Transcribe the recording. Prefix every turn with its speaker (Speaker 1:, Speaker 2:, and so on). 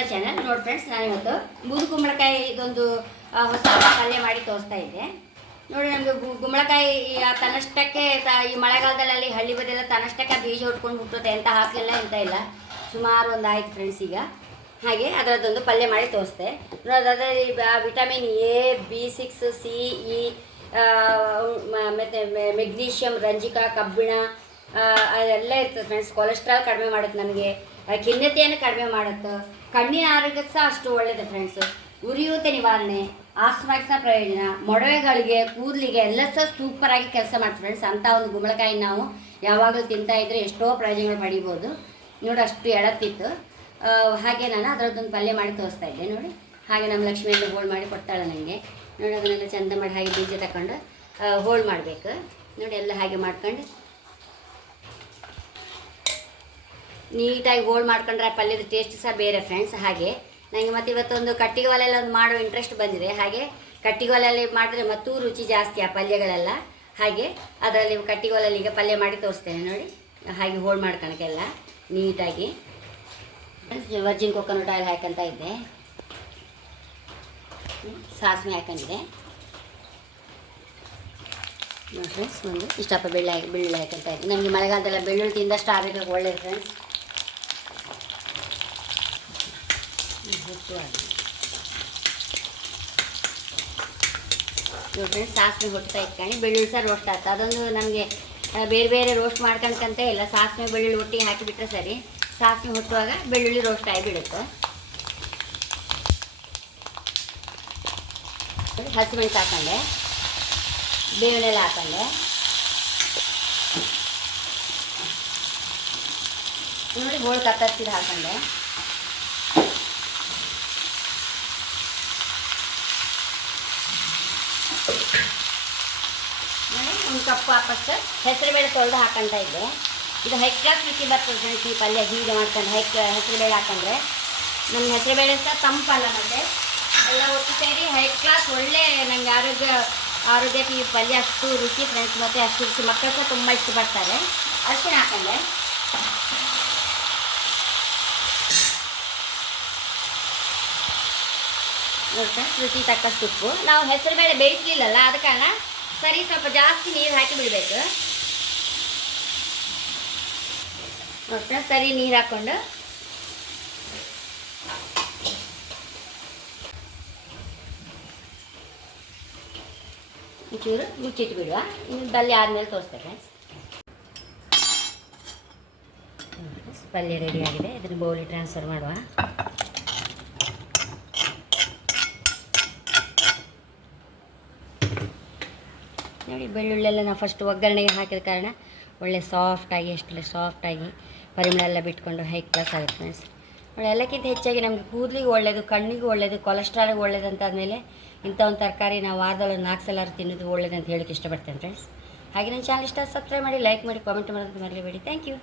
Speaker 1: Kannada channel ನೋಡಿ friends ನಾನು ಇವತ್ತು ಬೂದು ಕುಂಬಳಕಾಯಿ ಇದೊಂದು ಹೊಸ ಪಲ್ಯ ಮಾಡಿ ತೋರಿಸ್ತಾ ಇದ್ದೆ. ನೋಡಿ ನಮಗೆ ಕುಂಬಳಕಾಯಿ ತನ್ನಷ್ಟಕ್ಕೆ ಈ ಮಳೆಗಾಲದಲ್ಲಿ ಹಳ್ಳಿ ಬದಿಯೆಲ್ಲ ತನ್ನಷ್ಟಕ್ಕೆ ಬೀಜ ಉಟ್ಕೊಂಡು ಹುಟ್ಟುತ್ತೆ, ಎಂತ ಹಾಕಲಿಲ್ಲ, ಎಂತ ಇಲ್ಲ. ಸುಮಾರು ಒಂದು ಆಯ್ತು ಫ್ರೆಂಡ್ಸ್ ಈಗ. ಹಾಗೆ ಅದರದ್ದೊಂದು ಪಲ್ಯ ಮಾಡಿ ತೋರಿಸ್ದೆ. ಅದರಲ್ಲಿ vitamin A B six C E ಮತ್ತು ಮೆಗ್ನೀಷಿಯಮ್ ರಂಜಿಕ, ಕಬ್ಬಿಣ ಅದೆಲ್ಲ ಇರ್ತದೆ ಫ್ರೆಂಡ್ಸ್ ಕೊಲೆಸ್ಟ್ರಾಲ್ ಕಡಿಮೆ ಮಾಡುತ್ತೆ ನನಗೆ ಖಿನ್ನತೆಯನ್ನು ಕಡಿಮೆ ಮಾಡುತ್ತೆ. ಕಣ್ಣಿನ ಆರೋಗ್ಯಕ್ಕೆ ಸಹ ಅಷ್ಟು ಒಳ್ಳೆಯದು ಫ್ರೆಂಡ್ಸ್ ಉರಿಯೂತ ನಿವಾರಣೆ ಆಸ್ಮಾಕ್ಸ್ ಪ್ರಯೋಜನ. ಮೊಡವೆಗಳಿಗೆ, ಕೂದಲಿಗೆ ಎಲ್ಲ ಸಹ ಸೂಪರ್ ಆಗಿ ಕೆಲಸ ಮಾಡ್ತೀವಿ ಫ್ರೆಂಡ್ಸ್ ಅಂತ ಒಂದು ಗುಂಬಳಕಾಯಿ ನಾವು ಯಾವಾಗಲೂ ತಿಂತಾ ಇದ್ರೆ ಎಷ್ಟೋ ಪ್ರಯೋಜನಗಳು ಪಡಿಬೋದು. ನೋಡಿ ಅಷ್ಟು ಎಳತ್ತಿತ್ತು ಹಾಗೆ ನಾನು ಅದರದ್ದೊಂದು ಪಲ್ಯ ಮಾಡಿ ತೋರಿಸ್ತಾ ಇದ್ದೆ ನೋಡಿ. ಹಾಗೆ ನಮ್ಮ ಲಕ್ಷ್ಮಿಯನ್ನು ಹೋಳು ಮಾಡಿ ಕೊಡ್ತಾಳೆ ನನಗೆ ನೋಡಿ ಅದನ್ನೆಲ್ಲ ಚಂದ ಮಾಡಿ ಹಾಗೆ ಬೀಜ ತಗೊಂಡು ಹೋಳು ಮಾಡಬೇಕು. ನೋಡಿ ಎಲ್ಲ ಹಾಗೆ ಮಾಡ್ಕೊಂಡು ನೀಟಾಗಿ ಗೋಲ್ಡ್ ಮಾಡ್ಕೊಂಡ್ರೆ ಪಲ್ಯದ ಟೇಸ್ಟ್ ಸಹ ಬೇರೆ ಫ್ರೆಂಡ್ಸ್ ಹಾಗೆ. ನನಗೆ ಮತ್ತು ಇವತ್ತೊಂದು ಕಟ್ಟಿಗೆ ಒಲೆಯಲ್ಲಿ ಒಂದು ಮಾಡೋ ಇಂಟ್ರೆಸ್ಟ್ ಬಂದಿದೆ. ಹಾಗೆ ಕಟ್ಟಿಗೆ ಒಲೆಯಲ್ಲಿ ಮಾಡಿದ್ರೆ ಮತ್ತೂ ರುಚಿ ಜಾಸ್ತಿ ಆ ಪಲ್ಯಗಳೆಲ್ಲ. ಹಾಗೆ ಅದರಲ್ಲಿ ಕಟ್ಟಿಗೆ ಒಲೆಯಲ್ಲಿ ಈಗ ಪಲ್ಯ ಮಾಡಿ ತೋರಿಸ್ತೇನೆ ನೋಡಿ. ಹಾಗೆ ಹೋಳು ಮಾಡ್ಕೊಳಕ್ಕೆಲ್ಲ ನೀಟಾಗಿ. ವರ್ಜಿನ್ ಕೊಕೊನಟ್ ಆಯಿಲ್ ಹಾಕಂತ ಇದ್ದೆ. ಸಾಸಿವೆ ಹಾಕೊಂಡಿದ್ದೆ ನೋಡಿ ಫ್ರೆಂಡ್ಸ್ ಒಂದು ಇಷ್ಟಪ್ಪ ಬೆಳ್ಳಿ ಬೆಳ್ಳುಳ್ಳಿ ಹಾಕಂತ ಇದ್ದೆ. ನಮಗೆ ಮಳೆಗಾಲದಲ್ಲ ಬೆಳ್ಳುಳ್ಳಿ ತಿಂದಷ್ಟು ಆರೋಗ್ಯಕ್ಕೆ ಒಳ್ಳೇದು ಫ್ರೆಂಡ್ಸ್ ಫ್ರೆಂಡ್ಸ್ ಸಾಸಿವೆ ಹೊಟ್ತಾ ಇಟ್ಕೊಂಡು ಬೆಳ್ಳುಳ್ಳಿ ಸಹ ರೋಸ್ಟ್ ಆಗ್ತದೆ ಅದೊಂದು ನಮಗೆ ಬೇರೆ ಬೇರೆ ರೋಸ್ಟ್ ಮಾಡ್ಕೊಂಡ್ಕಂತ ಇಲ್ಲ. ಸಾಸಿವೆ ಬೆಳ್ಳುಳ್ಳಿ ಒಟ್ಟಿಗೆ ಹಾಕಿಬಿಟ್ರೆ ಸರಿ. ಸಾಸಿವೆ ಹುಟ್ಟುವಾಗ ಬೆಳ್ಳುಳ್ಳಿ ರೋಸ್ಟ್ ಆಗಿಬಿಡುತ್ತೆ ಹಸಿಮೆಣ್ಸು ಹಾಕೊಂಡೆ. ಬೇವಿನೆಲ್ಲ ಹಾಕೊಂಡೆ. ನೋಡಿ ಹೋಳು ಕತ್ತರಿಸಿದ ಹಾಕೊಂಡೆ. ನೋಡಿ ಒಂದು ಕಪ್ಪು ವಾಪಸ್. ಹೆಸರುಬೇಳೆ ತೊಳೆದು ಹಾಕೊಂತ ಇದ್ದೆ. ಇದು ಹೈ ಕ್ಲಾಸ್ ರುಚಿ ಬರ್ತದೆ ಈ ಪಲ್ಯ, ಹೀಗೆ ಮಾಡ್ಕೊಂಡು ಹೈ ಹೆಸರುಬೇಳೆ ಹಾಕೊಂಡ್ರೆ ನಮ್ಮ ಹೆಸರುಬೇಳೆ ಸಹ ತಂಪಲ್ಲ ಮತ್ತೆ. ಎಲ್ಲ ಒಟ್ಟು ಸೇರಿ ಹೈ ಕ್ಲಾಸ್ ಒಳ್ಳೆ ನನಗೆ ಆರೋಗ್ಯ, ಆರೋಗ್ಯಕ್ಕೆ ಈ ಪಲ್ಯ ಅಷ್ಟು ರುಚಿ ಫ್ರೆಂಡ್ಸ್ ಮತ್ತು ಅಷ್ಟು ರುಚಿ ಮಕ್ಕಳು ಸಹ ತುಂಬ ಇಷ್ಟಪಡ್ತಾರೆ. ಅರಿಶಿಣ ಹಾಕೊಂಡೆ. ಫ್ರೆಂಡ್ಸ್ ರುಚಿ ತಕ್ಕಷ್ಟು ಉಪ್ಪು. ನಾವು ಹೆಸರುಬೇಳೆ ಬೇಯಿಸಲಿಲ್ಲಲ್ಲ ಆದ ಕಾರಣ ಸರಿ ಸ್ವಲ್ಪ ಜಾಸ್ತಿ ನೀರು ಹಾಕಿ ಬಿಡಬೇಕು. ನೋಡಿ ಸರಿ ನೀರು ಹಾಕ್ಕೊಂಡು. ಒಂಚೂರು ಮುಚ್ಚಿಟ್ಟು ಬಿಡುವ. ಇನ್ನು ಬಲ್ಯ ಆದಮೇಲೆ ತೋರಿಸ್ತೇವೆ ಪಲ್ಯ ರೆಡಿ ಆಗಿದೆ. ಇದನ್ನು ಬೌಲಿ ಟ್ರಾನ್ಸ್ಫರ್ ಮಾಡುವ. ನೋಡಿ ಬೆಳ್ಳುಳ್ಳೆಲ್ಲ ನಾವು ಫಸ್ಟ್ ಒಗ್ಗರಣೆಗೆ ಹಾಕಿದ ಕಾರಣ ಒಳ್ಳೆ ಸಾಫ್ಟಾಗಿ ಎಷ್ಟು ಸಾಫ್ಟಾಗಿ ಪರಿಮಳ ಎಲ್ಲ ಬಿಟ್ಕೊಂಡು ಹೈ ಕ್ಲಾಸ್ ಆಗುತ್ತೆ ಫ್ರೆಂಡ್ಸ್ ನೋಡಿ ಎಲ್ಲಕ್ಕಿಂತ ಹೆಚ್ಚಾಗಿ ನಮಗೆ ಕೂದಲಿಗೆ ಒಳ್ಳೆಯದು ಕಣ್ಣಿಗೂ ಒಳ್ಳೆಯದು ಕೊಲೆಸ್ಟ್ರಾಲ್ಗೆ ಒಳ್ಳೇದು ಅಂತ ಆದಮೇಲೆ ಇಂಥ ಒಂದು ತರಕಾರಿ ನಾವು ವಾರದಲ್ಲಿ ಒಂದು ನಾಲ್ಕು ಸಲ ತಿನ್ನೋದು ಒಳ್ಳೇದು ಅಂತ ಹೇಳಕ್ಕೆ ಇಷ್ಟಪಡ್ತೇನೆ ಫ್ರೆಂಡ್ಸ್ ಹಾಗೆ ನನ್ನ ಚಾನಲ್ ಇಷ್ಟ ಸಬ್ಸ್ಕ್ರೈಬ್ ಮಾಡಿ ಲೈಕ್ ಮಾಡಿ ಕಾಮೆಂಟ್ ಮಾಡೋದು ಮರಿಬೇಡಿ. Thank you